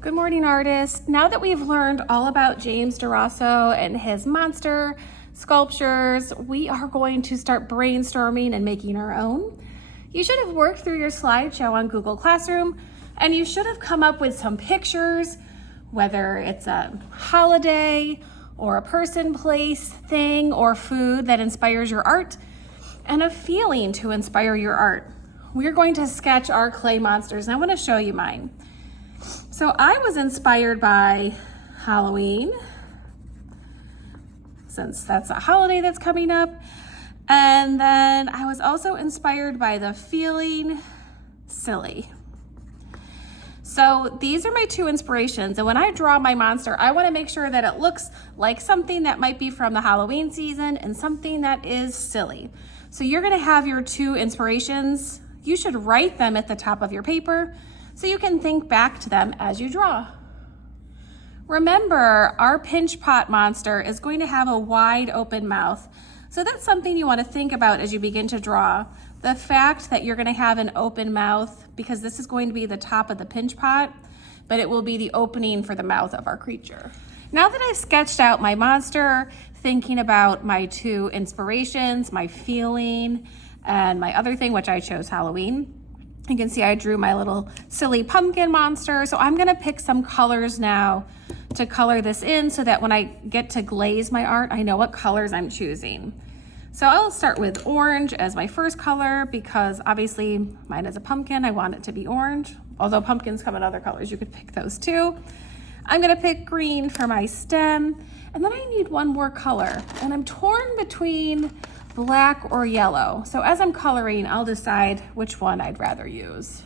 Good morning, artists. Now that we've learned all about James DeRosso and his monster sculptures, we are going to start brainstorming and making our own. You should have worked through your slideshow on Google Classroom, and you should have come up with some pictures, whether it's a holiday or a person, place, thing, or food that inspires your art, and a feeling to inspire your art. We're going to sketch our clay monsters, and I want to show you mine. So I was inspired by Halloween, since that's a holiday that's coming up. And then I was also inspired by the feeling silly. So these are my two inspirations. And when I draw my monster, I want to make sure that it looks like something that might be from the Halloween season and something that is silly. So you're going to have your two inspirations. You should write them at the top of your paper so you can think back to them as you draw. Remember, our pinch pot monster is going to have a wide open mouth. So that's something you want to think about as you begin to draw. The fact that you're going to have an open mouth, because this is going to be the top of the pinch pot, but it will be the opening for the mouth of our creature. Now that I've sketched out my monster, thinking about my two inspirations, my feeling, and my other thing, which I chose Halloween, you can see I drew my little silly pumpkin monster. So I'm gonna pick some colors now to color this in so that when I get to glaze my art, I know what colors I'm choosing. So I'll start with orange as my first color because obviously mine is a pumpkin. I want it to be orange, although pumpkins come in other colors. You could pick those too. I'm gonna pick green for my stem, and then I need one more color, and I'm torn between black or yellow. So as I'm coloring, I'll decide which one I'd rather use.